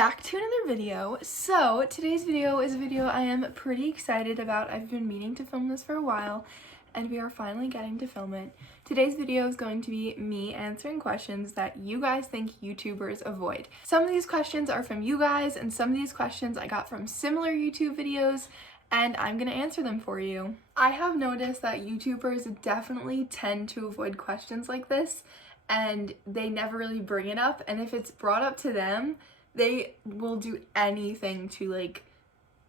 back to another video. So today's video is a video I am pretty excited about. I've been meaning to film this for a while and we are finally getting to film it. Today's video is going to be me answering questions that you guys think YouTubers avoid. Some of these questions are from you guys and some of these questions I got from similar YouTube videos and I'm gonna answer them for you. I have noticed that YouTubers definitely tend to avoid questions like this and they never really bring it up, and if it's brought up to them, they will do anything to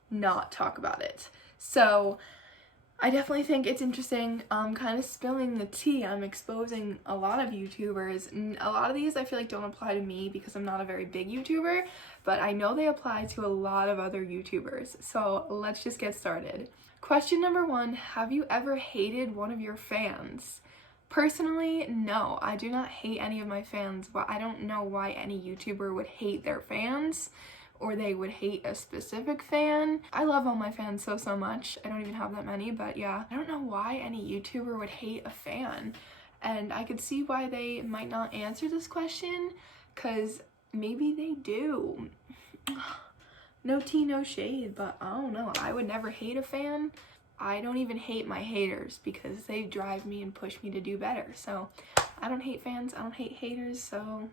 not talk about it. So I definitely think it's interesting. Kind of spilling the tea. I'm exposing a lot of YouTubers, and a lot of these I feel like don't apply to me because I'm not a very big YouTuber, but I know they apply to a lot of other YouTubers. So let's just get started. Question number 1, have you ever hated one of your fans? Personally, no, I do not hate any of my fans, but I don't know why any YouTuber would hate their fans or they would hate a specific fan. I love all my fans so much. I don't even have that many, but yeah. I don't know why any YouTuber would hate a fan, and I could see why they might not answer this question, because maybe they do. No tea, no shade, but I don't know. I would never hate a fan. I don't even hate my haters because they drive me and push me to do better. So I don't hate fans, I don't hate haters, so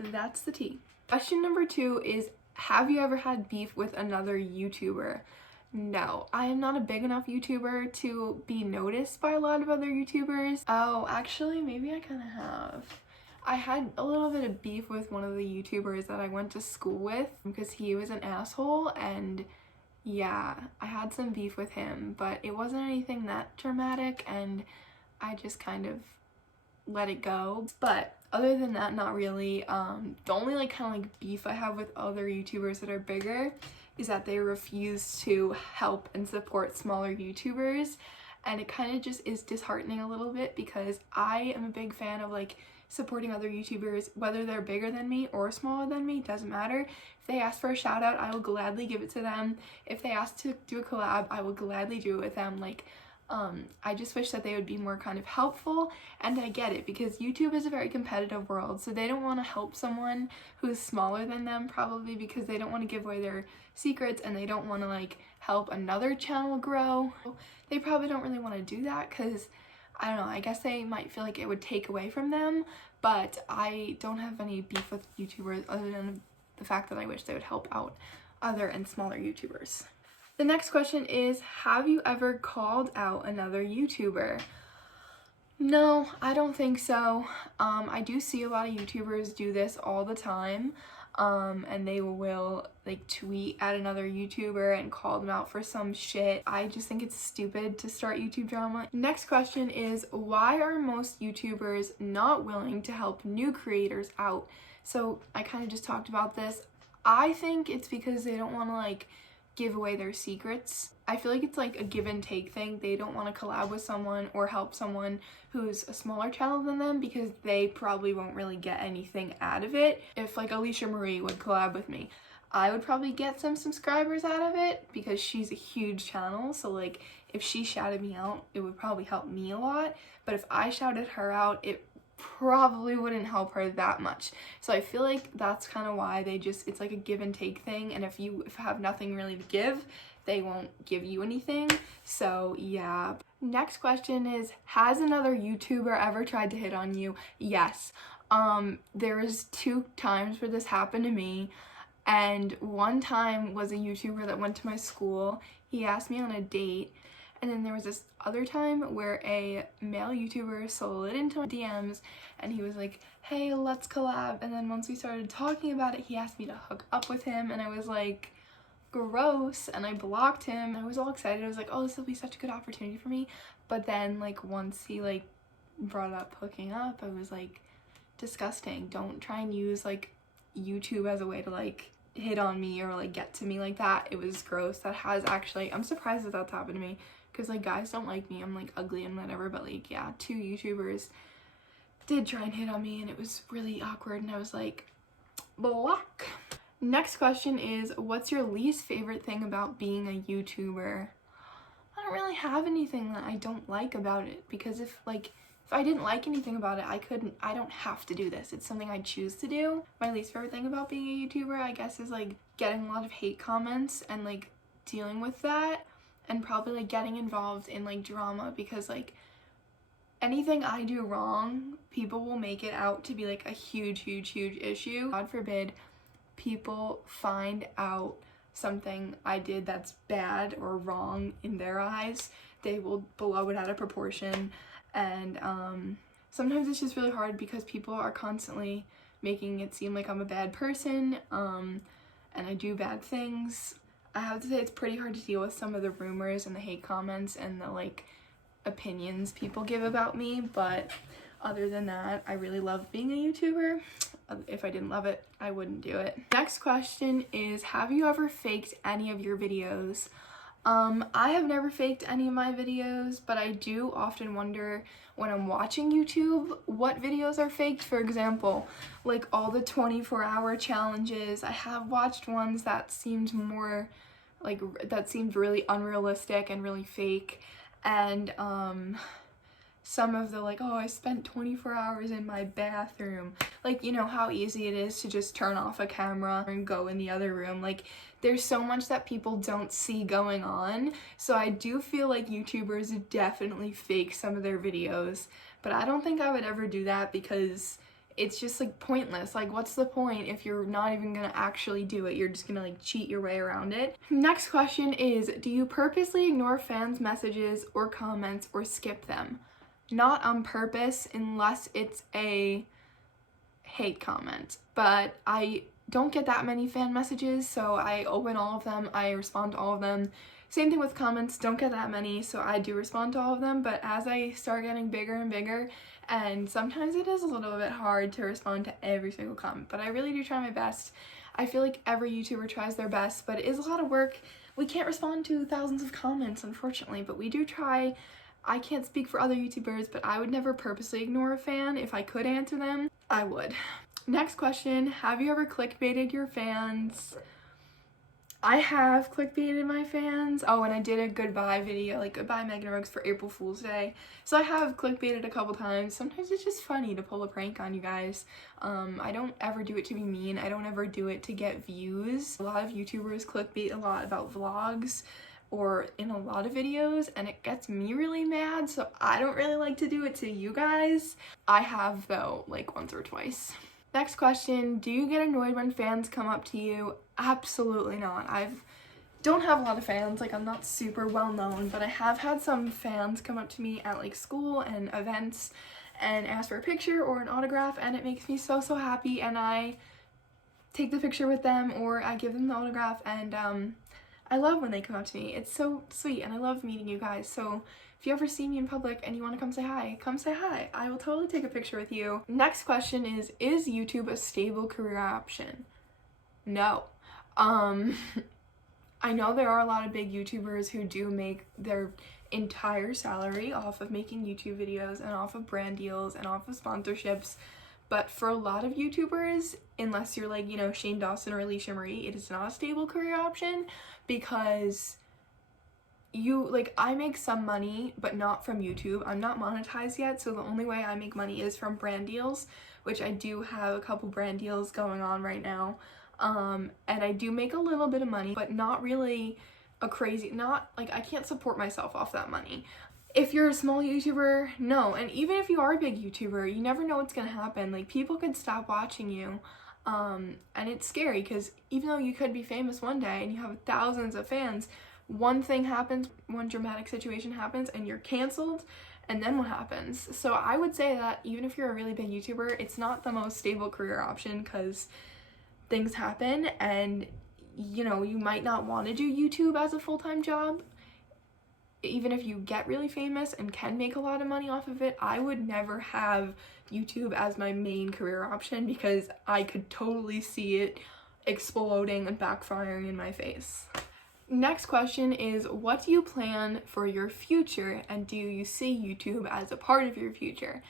that's the tea. Question number 2 is, have you ever had beef with another YouTuber? No, I am not a big enough YouTuber to be noticed by a lot of other YouTubers. Oh, actually, maybe I kind of have. I had a little bit of beef with one of the YouTubers that I went to school with because he was an asshole, and yeah, I had some beef with him, but it wasn't anything that dramatic and I just kind of let it go. But other than that, not really. The only kind of beef I have with other YouTubers that are bigger is that they refuse to help and support smaller YouTubers, and it kind of just is disheartening a little bit because I am a big fan of supporting other YouTubers, whether they're bigger than me or smaller than me, doesn't matter. If they ask for a shout out, I will gladly give it to them. If they ask to do a collab, I will gladly do it with them. I just wish that they would be more kind of helpful, and I get it because YouTube is a very competitive world, so they don't want to help someone who's smaller than them, probably because they don't want to give away their secrets and they don't want to help another channel grow. They probably don't really want to do that because I don't know, I guess they might feel like it would take away from them, but I don't have any beef with YouTubers other than the fact that I wish they would help out other and smaller YouTubers. The next question is, have you ever called out another YouTuber? No, I don't think so. I do see a lot of YouTubers do this all the time. And they will tweet at another YouTuber and call them out for some shit. I just think it's stupid to start YouTube drama. Next question is, why are most YouTubers not willing to help new creators out? So I kind of just talked about this. I think it's because they don't want to give away their secrets. I feel like it's a give and take thing. They don't want to collab with someone or help someone who's a smaller channel than them because they probably won't really get anything out of it. If Alicia Marie would collab with me, I would probably get some subscribers out of it because she's a huge channel, so if she shouted me out, it would probably help me a lot, but if I shouted her out, it probably wouldn't help her that much. So I feel like that's kind of why it's a give and take thing, and if you have nothing really to give, they won't give you anything. So yeah. Next question is, has another YouTuber ever tried to hit on you? Yes. There was 2 times where this happened to me, and one time was a YouTuber that went to my school. He asked me on a date, and then there was this other time where a male YouTuber slid into my DMs and he was like, hey, let's collab. And then once we started talking about it, he asked me to hook up with him, and I was like, gross, and I blocked him. I was all excited. I was like, oh, this will be such a good opportunity for me. But then once he brought up hooking up, I was like, disgusting. Don't try and use YouTube as a way to hit on me or get to me like that. It was gross. That has actually, I'm surprised that that's happened to me because guys don't like me. I'm ugly and whatever, but yeah, 2 YouTubers did try and hit on me and it was really awkward, and I was like, block. Next question is, what's your least favorite thing about being a YouTuber? I don't really have anything that I don't like about it, because if if I didn't like anything about it, I don't have to do this. It's something I choose to do. My least favorite thing about being a YouTuber, I guess, is like getting a lot of hate comments and like dealing with that, and probably like getting involved in like drama, because like anything I do wrong, people will make it out to be like a huge issue. God forbid people find out something I did that's bad or wrong in their eyes, they will blow it out of proportion. And sometimes it's just really hard because people are constantly making it seem like I'm a bad person, and I do bad things. I have to say it's pretty hard to deal with some of the rumors and the hate comments and the like opinions people give about me, but other than that, I really love being a YouTuber. If I didn't love it, I wouldn't do it. Next question is, have you ever faked any of your videos? I have never faked any of my videos, but I do often wonder when I'm watching YouTube what videos are faked. For example, like all the 24-hour challenges, I have watched ones that seemed more like, that seemed really unrealistic and really fake, and some of the like, oh, I spent 24 hours in my bathroom. Like, you know how easy it is to just turn off a camera and go in the other room. Like, there's so much that people don't see going on. So I do feel like YouTubers definitely fake some of their videos, but I don't think I would ever do that because it's just like pointless. Like, what's the point if you're not even gonna actually do it? You're just gonna like cheat your way around it. Next question is, do you purposely ignore fans' messages or comments or skip them? Not on purpose unless it's a hate comment, but I don't get that many fan messages, so I open all of them, I respond to all of them. Same thing with comments, don't get that many, so I do respond to all of them, but as I start getting bigger and bigger, and sometimes it is a little bit hard to respond to every single comment, but I really do try my best. I feel like every YouTuber tries their best, but it is a lot of work. We can't respond to thousands of comments, unfortunately, but we do try. I can't speak for other YouTubers, but I would never purposely ignore a fan. If I could answer them, I would. Next question, have you ever clickbaited your fans? I have clickbaited my fans. Oh, and I did a goodbye video, like goodbye Megan Rooks for April Fool's Day. So I have clickbaited a couple times. Sometimes it's just funny to pull a prank on you guys. I don't ever do it to be mean. I don't ever do it to get views. A lot of YouTubers clickbait a lot about vlogs or in a lot of videos, and it gets me really mad, so I don't really like to do it to you guys. I have though, like once or twice. Next question, do you get annoyed when fans come up to you? Absolutely not. Don't have a lot of fans, like I'm not super well known, but I have had some fans come up to me at like school and events and ask for a picture or an autograph, and it makes me so happy, and I take the picture with them or I give them the autograph, and I love when they come up to me. It's so sweet, and I love meeting you guys. So if you ever see me in public and you want to come say hi, come say hi. I will totally take a picture with you. Next question is YouTube a stable career option? No. I know there are a lot of big YouTubers who do make their entire salary off of making YouTube videos and off of brand deals and off of sponsorships. But for a lot of YouTubers, unless you're like, you know, Shane Dawson or Alicia Marie, it is not a stable career option, because I make some money, but not from YouTube. I'm not monetized yet, so the only way I make money is from brand deals, which I do have a couple brand deals going on right now. And I do make a little bit of money, but not really a crazy, not like I can't support myself off that money. If you're a small YouTuber, no. And even if you are a big YouTuber, you never know what's gonna happen. Like, people could stop watching you, and it's scary because even though you could be famous one day and you have thousands of fans, one thing happens, one dramatic situation happens, and you're canceled, and then what happens? So I would say that even if you're a really big YouTuber, it's not the most stable career option because things happen, and you know, you might not want to do YouTube as a full-time job. Even if you get really famous and can make a lot of money off of it, I would never have YouTube as my main career option because I could totally see it exploding and backfiring in my face. Next question is, what do you plan for your future, and do you see YouTube as a part of your future?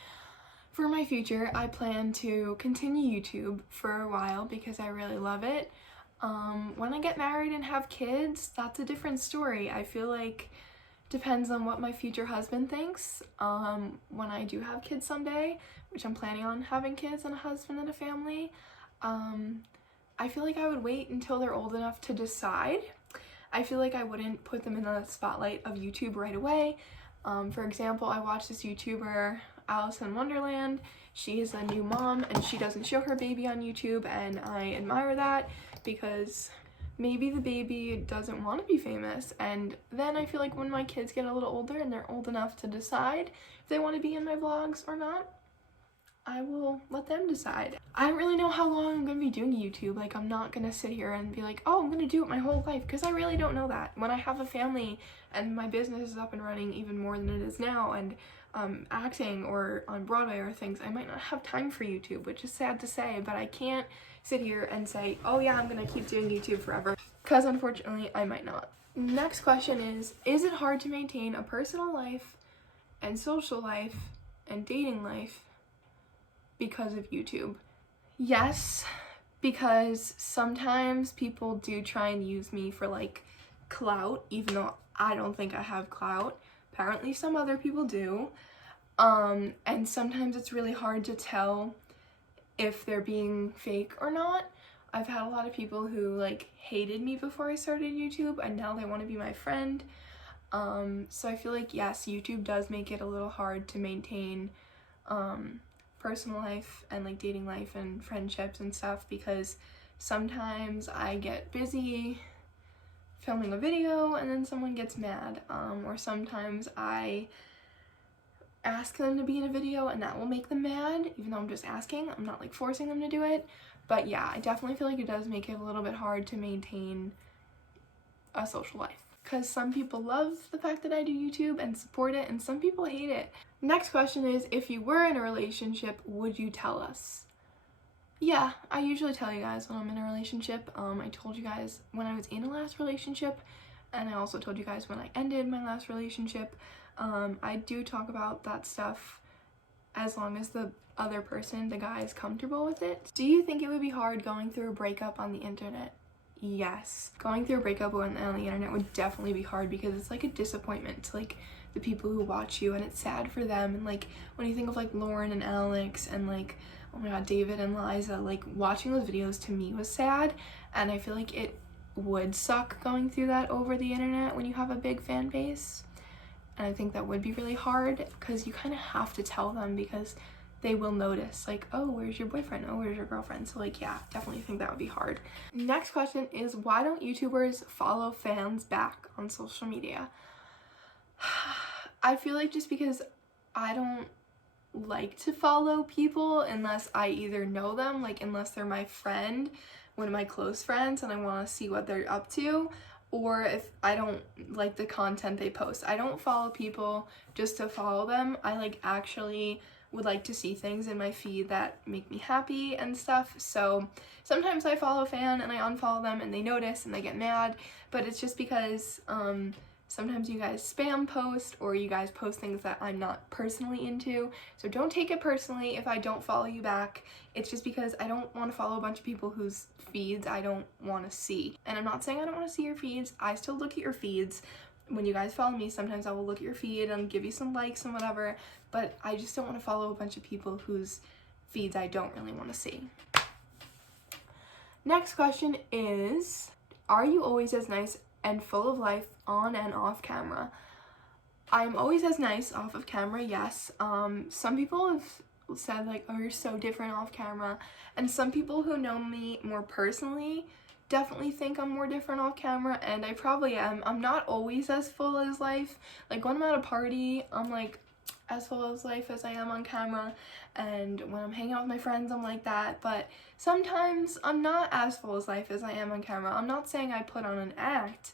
For my future, I plan to continue YouTube for a while because I really love it. When I get married and have kids, that's a different story. I feel like depends on what my future husband thinks. When I do have kids someday, which I'm planning on having kids and a husband and a family, I feel like I would wait until they're old enough to decide. I feel like I wouldn't put them in the spotlight of YouTube right away. For example, I watched this YouTuber, Alice in Wonderland. She is a new mom and she doesn't show her baby on YouTube, and I admire that because maybe the baby doesn't want to be famous. And then I feel like when my kids get a little older and they're old enough to decide if they want to be in my vlogs or not, I will let them decide. I don't really know how long I'm gonna be doing YouTube. Like, I'm not gonna sit here and be like, oh, I'm gonna do it my whole life, because I really don't know that. When I have a family and my business is up and running even more than it is now, and acting or on Broadway or things, I might not have time for YouTube, which is sad to say, but I can't sit here and say, oh yeah, I'm gonna keep doing YouTube forever, because unfortunately I might not. Next question is it hard to maintain a personal life and social life and dating life because of YouTube? Yes, because sometimes people do try and use me for like clout, even though I don't think I have clout. Apparently some other people do. And sometimes it's really hard to tell if they're being fake or not. I've had a lot of people who like hated me before I started YouTube and now they want to be my friend. So I feel like yes, YouTube does make it a little hard to maintain personal life and like dating life and friendships and stuff, because sometimes I get busy filming a video and then someone gets mad, or sometimes I ask them to be in a video and that will make them mad, even though I'm just asking. I'm not like forcing them to do it. But yeah, I definitely feel like it does make it a little bit hard to maintain a social life, because some people love the fact that I do YouTube and support it, and some people hate it. Next question is, if you were in a relationship, would you tell us? Yeah, I usually tell you guys when I'm in a relationship. I told you guys when I was in a last relationship, and I also told you guys when I ended my last relationship. I do talk about that stuff as long as the other person, the guy, is comfortable with it. Do you think it would be hard going through a breakup on the internet? Yes. Going through a breakup on the internet would definitely be hard, because it's like a disappointment to like the people who watch you, and it's sad for them. And like when you think of like Lauren and Alex and like, oh my god, David and Liza, like watching those videos to me was sad, and I feel like it would suck going through that over the internet when you have a big fan base. And I think that would be really hard, because you kind of have to tell them, because they will notice, like, oh, where's your boyfriend? Oh, where's your girlfriend? So like, yeah, definitely think that would be hard. Next question is, why don't YouTubers follow fans back on social media? I feel like just because I don't like to follow people unless I either know them, like unless they're my friend, one of my close friends, and I want to see what they're up to, or if I don't like the content they post. I don't follow people just to follow them. I like actually would like to see things in my feed that make me happy and stuff. So sometimes I follow a fan and I unfollow them and they notice and they get mad, but it's just because sometimes you guys spam post, or you guys post things that I'm not personally into. So don't take it personally if I don't follow you back. It's just because I don't want to follow a bunch of people whose feeds I don't want to see. And I'm not saying I don't want to see your feeds. I still look at your feeds. When you guys follow me, sometimes I will look at your feed and give you some likes and whatever, but I just don't want to follow a bunch of people whose feeds I don't really want to see. Next question is, are you always as nice and full of life on and off camera? I'm always as nice off of camera, yes. Some people have said like, oh, you're so different off camera, and some people who know me more personally definitely think I'm more different off camera, and I probably am. I'm not always as full as life. Like when I'm at a party, I'm like as full as life as I am on camera, and when I'm hanging out with my friends, I'm like that. But sometimes I'm not as full as life as I am on camera. I'm not saying I put on an act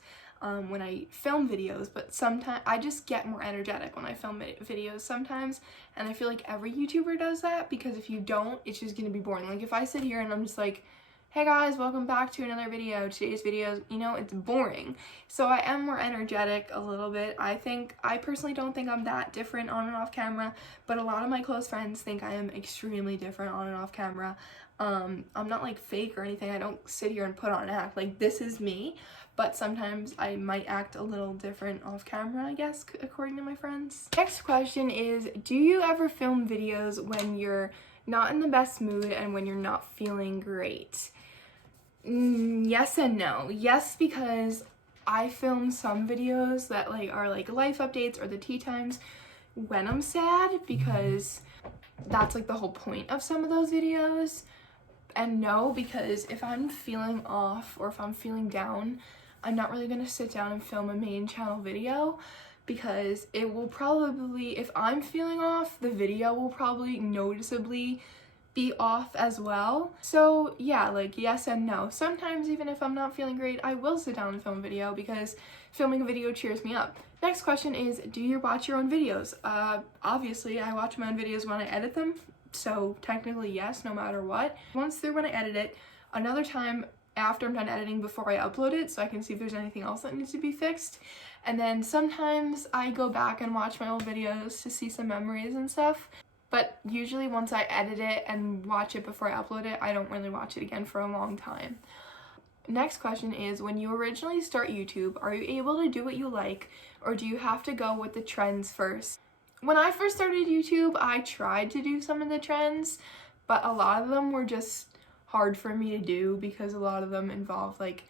when I film videos, but sometimes I just get more energetic when I film videos sometimes, and I feel like every YouTuber does that, because if you don't, it's just gonna be boring. Like if I sit here and I'm just like, hey guys, welcome back to another video. Today's video, you know, it's boring. So I am more energetic a little bit. I personally don't think I'm that different on and off camera, but a lot of my close friends think I am extremely different on and off camera. I'm not like fake or anything. I don't sit here and put on an act. Like, this is me, but sometimes I might act a little different off camera, I guess, according to my friends. Next question is, do you ever film videos when you're not in the best mood and when you're not feeling great? Yes and no. Yes, because I film some videos that like are like life updates or the tea times when I'm sad, because that's like the whole point of some of those videos. And no, because if I'm feeling off or if I'm feeling down, I'm not really gonna sit down and film a main channel video, because it will probably, if I'm feeling off, the video will probably noticeably be off as well. So yeah, like yes and no. Sometimes even if I'm not feeling great, I will sit down and film a video because filming a video cheers me up. Next question is, do you watch your own videos? Obviously I watch my own videos when I edit them, so technically yes, no matter what. Once through when I edit it, another time after I'm done editing before I upload it, so I can see if there's anything else that needs to be fixed. And then sometimes I go back and watch my old videos to see some memories and stuff. But usually once I edit it and watch it before I upload it, I don't really watch it again for a long time. Next question is, when you originally start YouTube, are you able to do what you like, or do you have to go with the trends first? When I first started YouTube, I tried to do some of the trends, but a lot of them were just hard for me to do because a lot of them involve like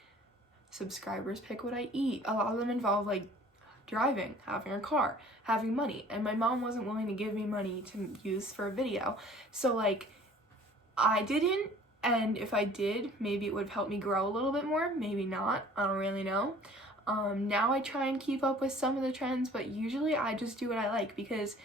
subscribers pick what I eat. A lot of them involve like driving, having a car, having money, and my mom wasn't willing to give me money to use for a video. So like I didn't, and if I did, maybe it would have helped me grow a little bit more, maybe not, I don't really know. Now I try and keep up with some of the trends, but usually I just do what I like, because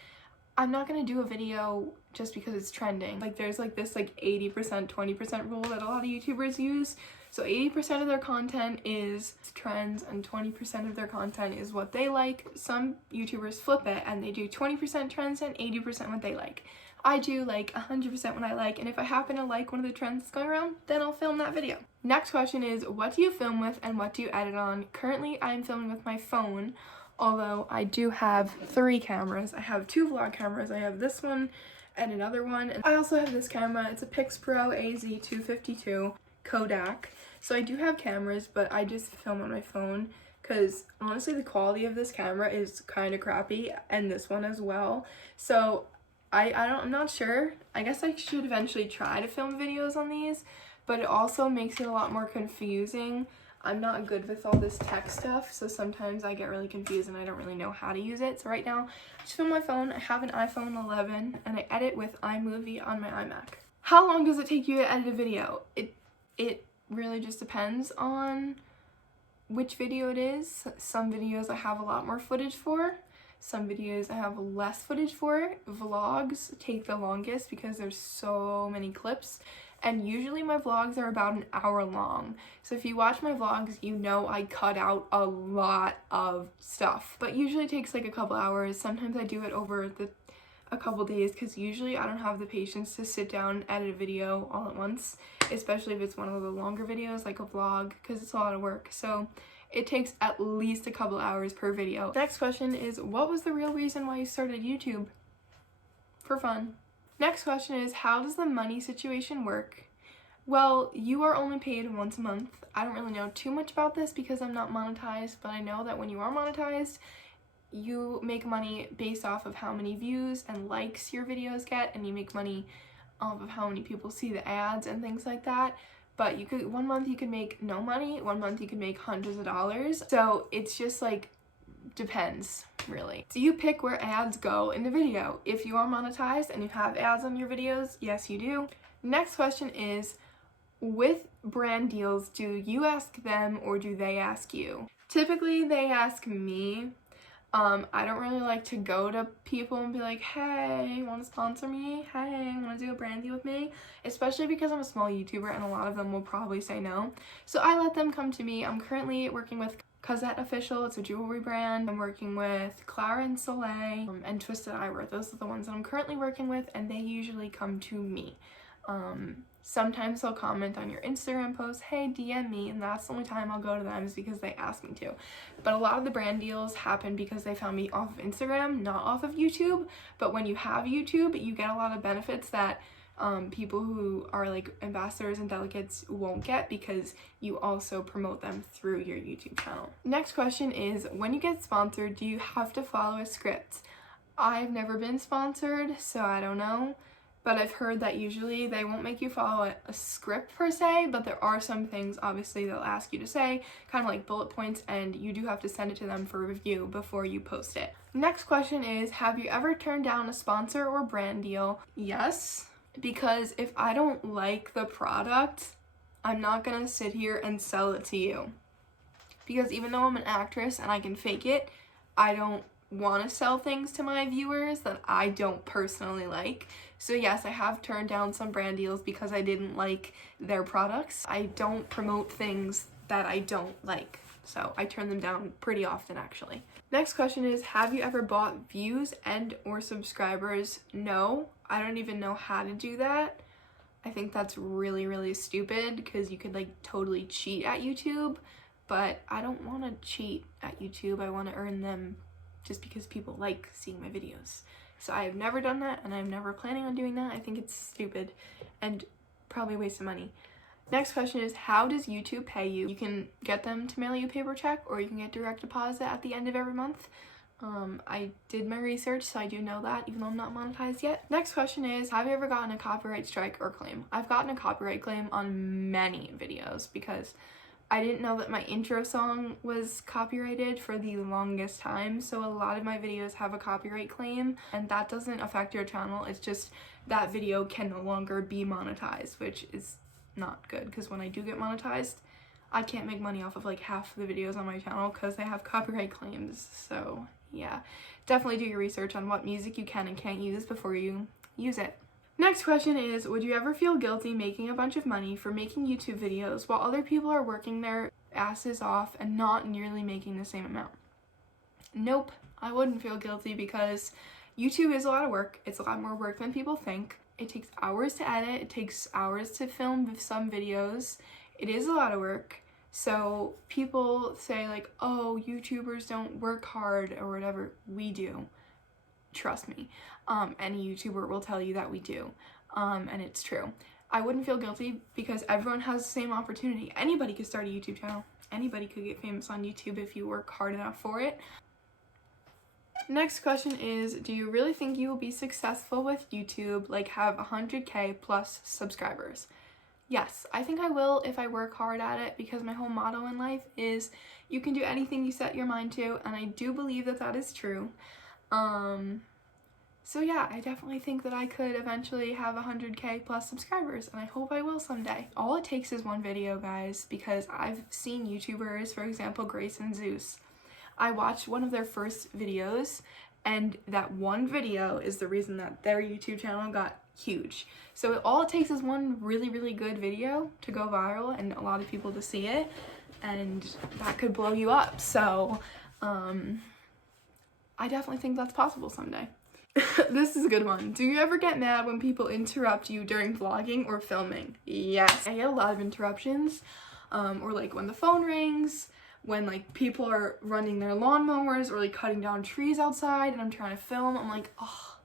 I'm not gonna do a video just because it's trending. Like there's like this like 80% 20% rule that a lot of YouTubers use. So 80% of their content is trends and 20% of their content is what they like. Some YouTubers flip it and they do 20% trends and 80% what they like. I do like 100% what I like, and if I happen to like one of the trends that's going around, then I'll film that video. Next question is, what do you film with and what do you edit on? Currently I am filming with my phone, although I do have 3 cameras. I have 2 vlog cameras. I have this one and another one. And I also have this camera. It's a Pixpro AZ252 Kodak. So I do have cameras, but I just film on my phone because honestly the quality of this camera is kind of crappy, and this one as well. So I'm not sure. I guess I should eventually try to film videos on these, but it also makes it a lot more confusing. I'm not good with all this tech stuff, so sometimes I get really confused and I don't really know how to use it. So right now, I just film my phone. I have an iPhone 11 and I edit with iMovie on my iMac. How long does it take you to edit a video? It really just depends on which video it is. Some videos I have a lot more footage for. Some videos I have less footage for. Vlogs take the longest because there's so many clips. And usually my vlogs are about an hour long. So if you watch my vlogs, you know I cut out a lot of stuff. But usually it takes like a couple hours. Sometimes I do it over a couple days because usually I don't have the patience to sit down and edit a video all at once, especially if it's one of the longer videos like a vlog, because it's a lot of work. So it takes at least a couple hours per video. Next question is, what was the real reason why you started YouTube? For fun. Next question is, how does the money situation work? Well, you are only paid once a month. I don't really know too much about this because I'm not monetized, but I know that when you are monetized, you make money based off of how many views and likes your videos get, and you make money off of how many people see the ads and things like that. But you could, one month you could make no money, one month you could make hundreds of dollars. So it's just like, depends, really. So you pick where ads go in the video. If you are monetized and you have ads on your videos, yes you do. Next question is, with brand deals, do you ask them or do they ask you? Typically they ask me. I don't really like to go to people and be like, hey, want to sponsor me? Hey, want to do a brand deal with me? Especially because I'm a small YouTuber and a lot of them will probably say no. So I let them come to me. I'm currently working with Cosette Official, it's a jewelry brand. I'm working with Clara and Soleil and Twisted Eyewear. Those are the ones that I'm currently working with, and they usually come to me. Sometimes they'll comment on your Instagram post, hey, DM me, and that's the only time I'll go to them is because they ask me to. But a lot of the brand deals happen because they found me off of Instagram, not off of YouTube. But when you have YouTube, you get a lot of benefits that people who are like ambassadors and delegates won't get, because you also promote them through your YouTube channel. Next question is, when you get sponsored, do you have to follow a script? I've never been sponsored, so I don't know, but I've heard that usually they won't make you follow a script per se, but there are some things obviously they'll ask you to say, kind of like bullet points, and you do have to send it to them for review before you post it. Next question is, have you ever turned down a sponsor or brand deal? Yes, because if I don't like the product, I'm not gonna sit here and sell it to you. Because even though I'm an actress and I can fake it, I don't want to sell things to my viewers that I don't personally like. So yes, I have turned down some brand deals because I didn't like their products. I don't promote things that I don't like, so I turn them down pretty often actually. Next question is, have you ever bought views and or subscribers? No, I don't even know how to do that. I think that's really, really stupid because you could like totally cheat at YouTube, but I don't want to cheat at YouTube. I want to earn them just because people like seeing my videos. So I have never done that, and I'm never planning on doing that. I think it's stupid and probably a waste of money. Next question is, how does YouTube pay you? You can get them to mail you a paper check, or you can get direct deposit at the end of every month. I did my research, so I do know that, even though I'm not monetized yet. Next question is, have you ever gotten a copyright strike or claim? I've gotten a copyright claim on many videos because I didn't know that my intro song was copyrighted for the longest time, so a lot of my videos have a copyright claim, and that doesn't affect your channel. It's just that video can no longer be monetized, which is not good, because when I do get monetized, I can't make money off of like half of the videos on my channel because they have copyright claims. So yeah, definitely do your research on what music you can and can't use before you use it. Next question is, would you ever feel guilty making a bunch of money for making YouTube videos while other people are working their asses off and not nearly making the same amount? Nope, I wouldn't feel guilty because YouTube is a lot of work. It's a lot more work than people think. It takes hours to edit. It takes hours to film some videos. It is a lot of work. So people say like, oh, YouTubers don't work hard or whatever. We do. Trust me. Any YouTuber will tell you that we do, and it's true. I wouldn't feel guilty because everyone has the same opportunity. Anybody could start a YouTube channel. Anybody could get famous on YouTube if you work hard enough for it. Next question is, do you really think you will be successful with YouTube, like have 100K plus subscribers? Yes, I think I will if I work hard at it, because my whole motto in life is you can do anything you set your mind to, and I do believe that that is true. So yeah, I definitely think that I could eventually have 100K plus subscribers, and I hope I will someday. All it takes is one video, guys, because I've seen YouTubers, for example, Grace and Zeus. I watched one of their first videos, and that one video is the reason that their YouTube channel got huge. So all it takes is one really, really good video to go viral and a lot of people to see it, and that could blow you up. So I definitely think that's possible someday. This is a good one. Do you ever get mad when people interrupt you during vlogging or filming? Yes. I get a lot of interruptions, or like when the phone rings, when like people are running their lawnmowers or like cutting down trees outside and I'm trying to film. I'm like, oh,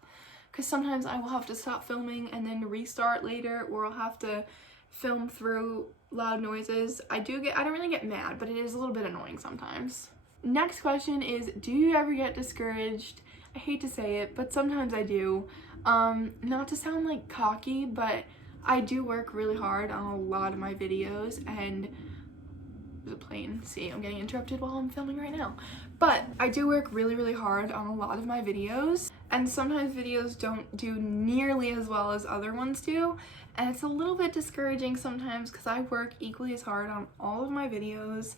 because sometimes I will have to stop filming and then restart later, or I'll have to film through loud noises. I don't really get mad, but it is a little bit annoying sometimes. Next question is, do you ever get discouraged? I hate to say it, but sometimes I do. Not to sound like cocky, but I do work really hard on a lot of my videos, and there's a plane. See, I'm getting interrupted while I'm filming right now. But I do work really, really hard on a lot of my videos, and sometimes videos don't do nearly as well as other ones do, and it's a little bit discouraging sometimes because I work equally as hard on all of my videos,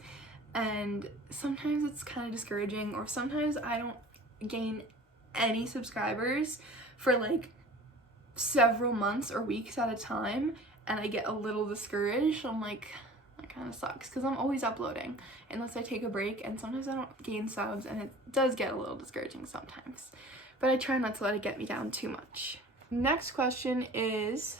and sometimes it's kind of discouraging, or sometimes I don't gain any subscribers for like several months or weeks at a time, and I get a little discouraged. I'm like, that kind of sucks, because I'm always uploading unless I take a break, and sometimes I don't gain subs, and it does get a little discouraging sometimes, but I try not to let it get me down too much. Next question is,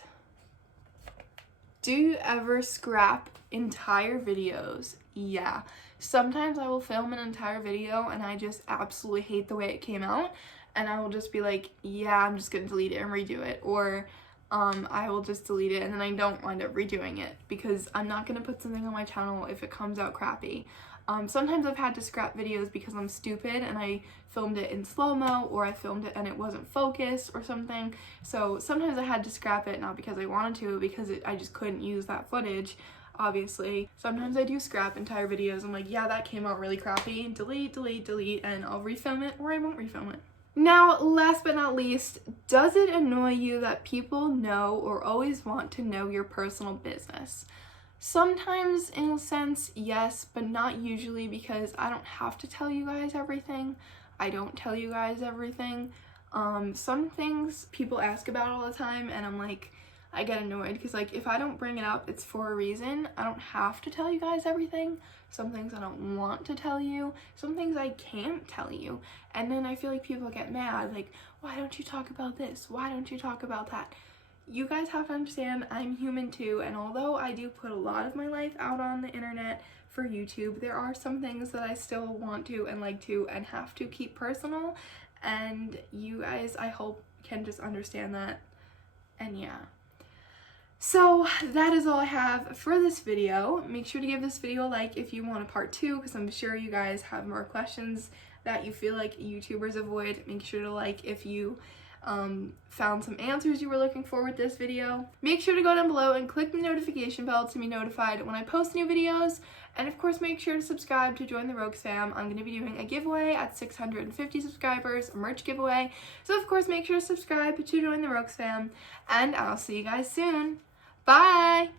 do you ever scrap entire videos? Yeah, sometimes I will film an entire video and I just absolutely hate the way it came out, and I will just be like, yeah, I'm just gonna delete it and redo it. Or I will just delete it and then I don't wind up redoing it because I'm not going to put something on my channel if it comes out crappy. Sometimes I've had to scrap videos because I'm stupid and I filmed it in slow-mo, or I filmed it and it wasn't focused or something. So sometimes I had to scrap it, not because I wanted to, because I just couldn't use that footage, obviously. Sometimes I do scrap entire videos. I'm like, yeah, that came out really crappy. Delete, delete, delete, and I'll refilm it or I won't refilm it. Now, last but not least, does it annoy you that people know or always want to know your personal business? Sometimes, in a sense, yes, but not usually, because I don't have to tell you guys everything. I don't tell you guys everything. Some things people ask about all the time, and I'm like, I get annoyed because, like, if I don't bring it up, it's for a reason. I don't have to tell you guys everything. Some things I don't want to tell you. Some things I can't tell you. And then I feel like people get mad, like, why don't you talk about this? Why don't you talk about that? You guys have to understand I'm human too, and although I do put a lot of my life out on the internet for YouTube, there are some things that I still want to and like to and have to keep personal, and you guys, I hope, can just understand that. And yeah. So that is all I have for this video. Make sure to give this video a like if you want a part 2, because I'm sure you guys have more questions that you feel like YouTubers avoid. Make sure to like if you found some answers you were looking for with this video. Make sure to go down below and click the notification bell to be notified when I post new videos. And of course, make sure to subscribe to join the Rogues fam. I'm going to be doing a giveaway at 650 subscribers, a merch giveaway. So of course, make sure to subscribe to join the Rogues fam. And I'll see you guys soon. Bye!